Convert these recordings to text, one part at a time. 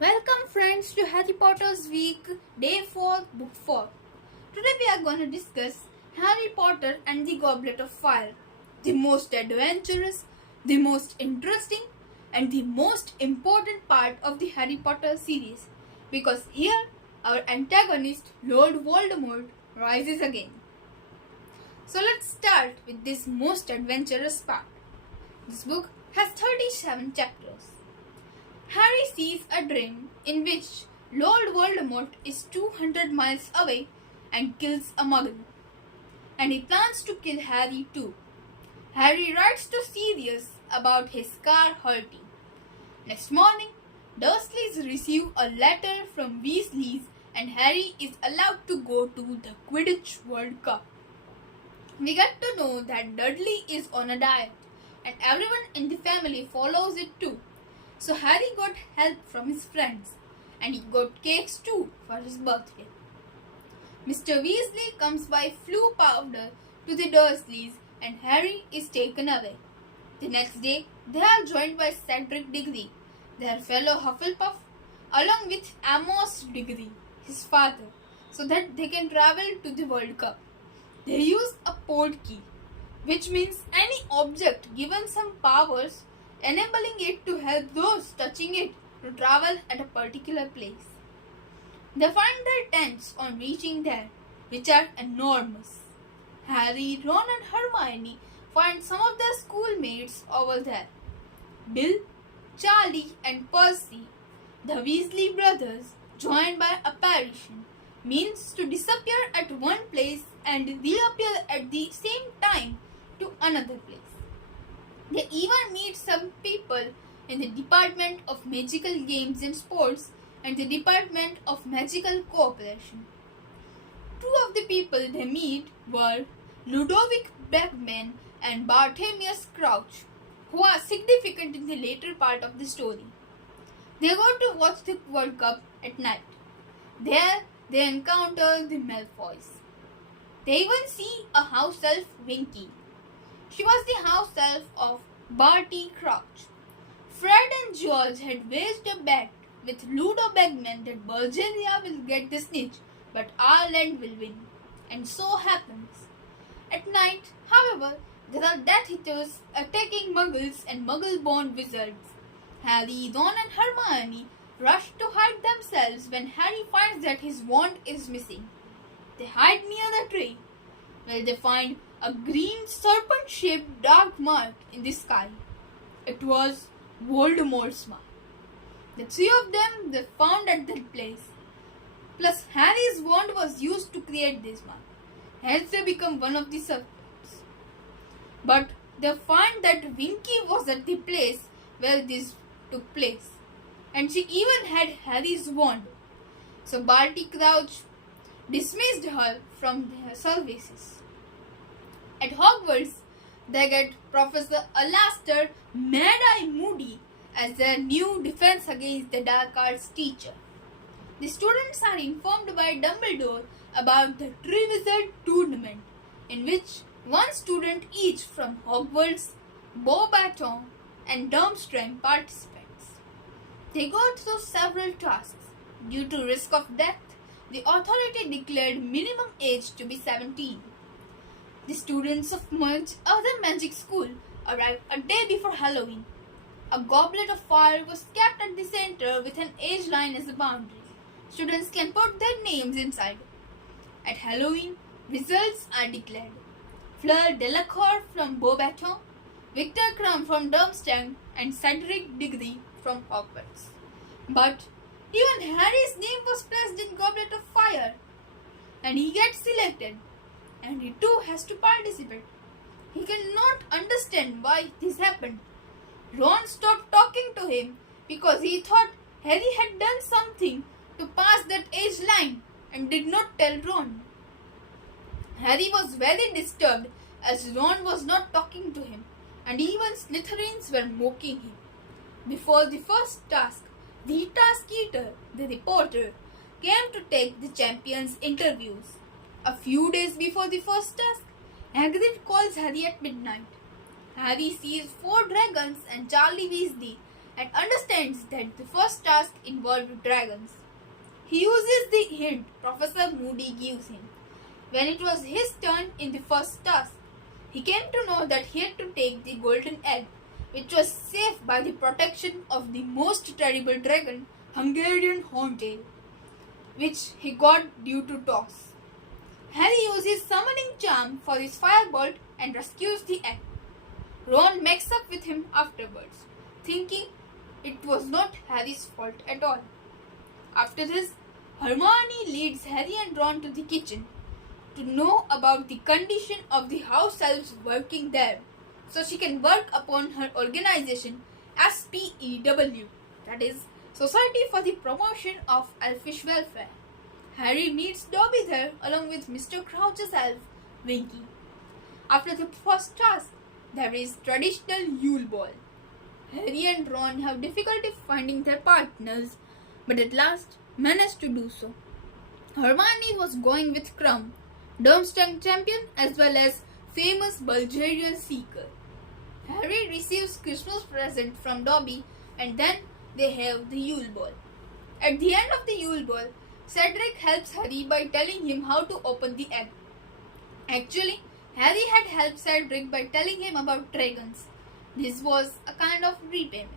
Welcome friends to Harry Potter's Week, Day 4, Book 4. Today we are going to discuss Harry Potter and the Goblet of Fire, the most adventurous, the most interesting and the most important part of the Harry Potter series because here our antagonist Lord Voldemort rises again. So let's start with this most adventurous part. This book has 37 chapters. Harry sees a dream in which Lord Voldemort is 200 miles away and kills a muggle. And he plans to kill Harry too. Harry writes to Sirius about his scar hurting. Next morning, Dursleys receive a letter from Weasleys and Harry is allowed to go to the Quidditch World Cup. We get to know that Dudley is on a diet and everyone in the family follows it too. So Harry got help from his friends and he got cakes too for his birthday. Mr. Weasley comes by Floo powder to the Dursleys and Harry is taken away. The next day, they are joined by Cedric Diggory, their fellow Hufflepuff, along with Amos Diggory, his father, so that they can travel to the World Cup. They use a portkey, which means any object given some powers enabling it to help those touching it to travel at a particular place. They find their tents on reaching there, which are enormous. Harry, Ron and Hermione find some of their schoolmates over there. Bill, Charlie and Percy, the Weasley brothers, joined by apparition, means to disappear at one place and reappear at the same time to another place. They even meet some people in the Department of Magical Games and Sports and the Department of Magical Cooperation. Two of the people they meet were Ludovic Bagman and Bartholomew Crouch, who are significant in the later part of the story. They go to watch the World Cup at night. There they encounter the Malfoys. They even see a house elf, Winky. She was the house elf of Barty Crouch. Fred and George had waged a bet with Ludo Bagman that Bulgaria will get the snitch, but Ireland will win. And so happens. At night, however, there are Death Eaters attacking Muggles and Muggle-born wizards. Harry, Ron and Hermione rush to hide themselves when Harry finds that his wand is missing. They hide near the tree, where they find a green serpent-shaped dark mark in the sky. It was Voldemort's mark. The three of them they found at that place. Plus Harry's wand was used to create this mark. Hence they become one of the serpents. But they find that Winky was at the place where this took place. And she even had Harry's wand. So Barty Crouch dismissed her from their services. At Hogwarts, they get Professor Alastor Mad-Eye Moody as their new defense against the Dark Arts teacher. The students are informed by Dumbledore about the Triwizard Tournament, in which one student each from Hogwarts, Beauxbaton, and Durmstrang participates. They go through several tasks. Due to risk of death, the authority declared minimum age to be 17. The students of much other magic school arrived a day before Halloween. A goblet of fire was kept at the center with an age line as a boundary. Students can put their names inside. At Halloween, results are declared. Fleur Delacour from Beauxbaton, Victor Crumb from Durmstrang, and Cedric Diggory from Hogwarts. But even Harry's name was placed in Goblet of Fire, and he gets selected. And he too has to participate. He cannot understand why this happened. Ron stopped talking to him because he thought Harry had done something to pass that age line and did not tell Ron. Harry was very disturbed as Ron was not talking to him and even Slytherins were mocking him. Before the first task, Rita Skeeter, the reporter, came to take the champions' interviews. A few days before the first task, Hagrid calls Harry at midnight. Harry sees 4 dragons and Charlie Weasley and understands that the first task involved dragons. He uses the hint Professor Moody gives him. When it was his turn in the first task, he came to know that he had to take the golden egg, which was safe by the protection of the most terrible dragon, Hungarian Horntail, which he got due to toss. Harry uses summoning charm for his firebolt and rescues the egg. Ron makes up with him afterwards, thinking it was not Harry's fault at all. After this, Hermione leads Harry and Ron to the kitchen to know about the condition of the house elves working there, so she can work upon her organization SPEW, that is, Society for the Promotion of Elfish Welfare. Harry meets Dobby there along with Mr. Crouch's elf, Winky. After the first task, there is traditional Yule Ball. Harry and Ron have difficulty finding their partners, but at last manage to do so. Hermione was going with Krum, Durmstrang champion as well as famous Bulgarian seeker. Harry receives Christmas present from Dobby and then they have the Yule Ball. At the end of the Yule Ball, Cedric helps Harry by telling him how to open the egg. Actually, Harry had helped Cedric by telling him about dragons. This was a kind of repayment.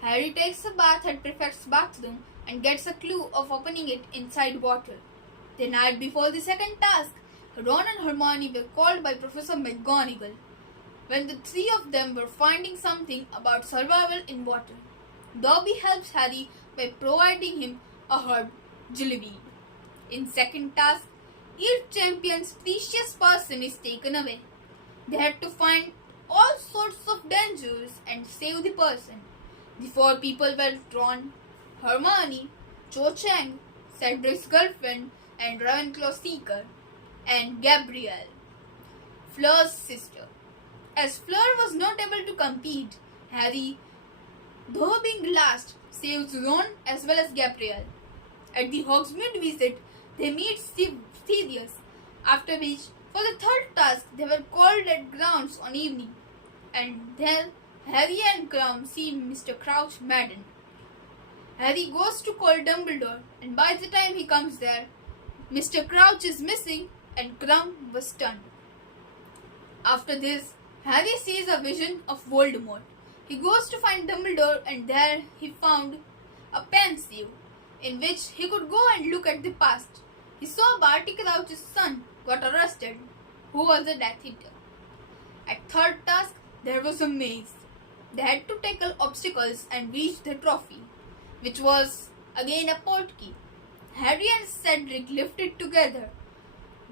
Harry takes a bath at Prefect's bathroom and gets a clue of opening it inside water. The night before the second task, Ron and Hermione were called by Professor McGonagall when the three of them were finding something about survival in water. Dobby helps Harry by providing him a herb, Gillyweed. In second task, each champion's precious person is taken away. They had to find all sorts of dangers and save the person. The four people were Ron, Hermione, Cho Chang, Cedric's girlfriend and Ravenclaw seeker, and Gabrielle, Fleur's sister. As Fleur was not able to compete, Harry, though being last, saves Ron as well as Gabrielle. At the Hogsmeade visit, they meet Sirius, after which, for the third task, they were called at grounds on evening, and then Harry and Krum see Mr. Crouch maddened. Harry goes to call Dumbledore, and by the time he comes there, Mr. Crouch is missing and Krum was stunned. After this, Harry sees a vision of Voldemort. He goes to find Dumbledore and there he found a pensieve in which he could go and look at the past. He saw Barty Crouch's son got arrested, who was a Death Eater. At third task, there was a maze. They had to tackle obstacles and reach the trophy, which was again a portkey. Harry and Cedric lifted together,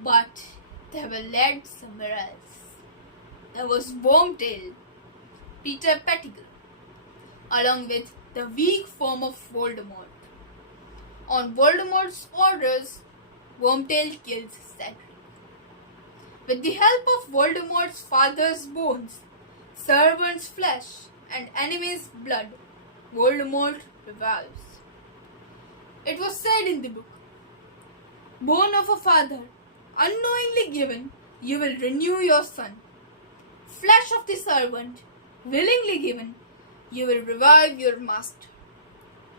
but they were led somewhere else. There was Wormtail, Peter Pettigrew, along with the weak form of Voldemort. On Voldemort's orders, Wormtail kills Cedric. With the help of Voldemort's father's bones, servants' flesh, and enemies' blood, Voldemort revives. It was said in the book, "Bone of a father, unknowingly given, you will renew your son. Flesh of the servant, willingly given, you will revive your master.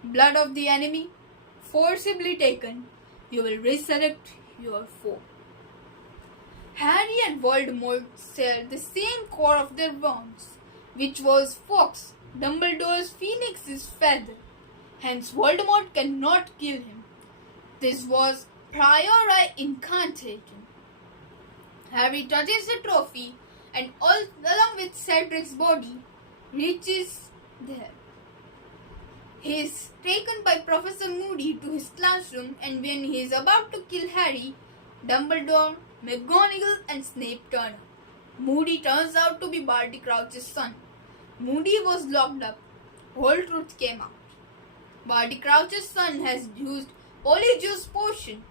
Blood of the enemy, forcibly taken, you will resurrect your foe." Harry and Voldemort share the same core of their bonds, which was Fawkes, Dumbledore's phoenix's feather. Hence, Voldemort cannot kill him. This was Priori Incantatem. Harry touches the trophy and along with Cedric's body, reaches there. He is taken by Professor Moody to his classroom, and when he is about to kill Harry, Dumbledore, McGonagall and Snape turn up. Moody turns out to be Barty Crouch's son. Moody was locked up. Whole truth came out. Barty Crouch's son has used Polyjuice potion,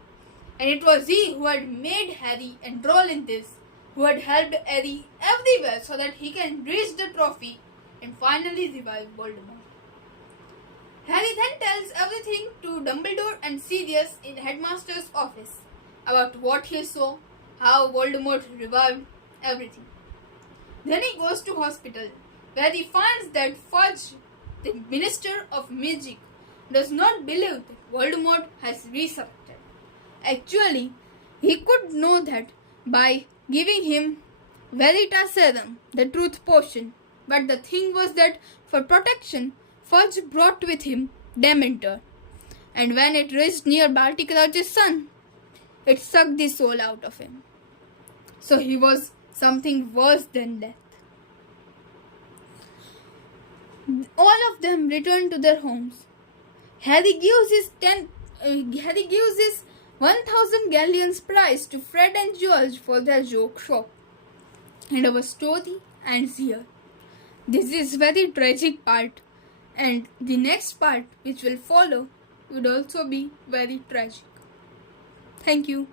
and it was he who had made Harry enroll in this, who had helped Harry everywhere so that he can reach the trophy and finally revive Voldemort. Harry then tells everything to Dumbledore and Sirius in the headmaster's office about what he saw, how Voldemort revived, everything. Then he goes to hospital, where he finds that Fudge the Minister of Magic, does not believe that Voldemort has resurrected. Actually, he could know that by giving him Veritaserum, the truth potion. But the thing was that for protection, Fudge brought with him Dementor. And when it reached near Barty Crouch's son, it sucked the soul out of him. So he was something worse than death. All of them returned to their homes. Harry gives his 1,000 galleons prize to Fred and George for their joke shop. And our story ends here. This is very tragic part, and the next part which will follow would also be very tragic. Thank you.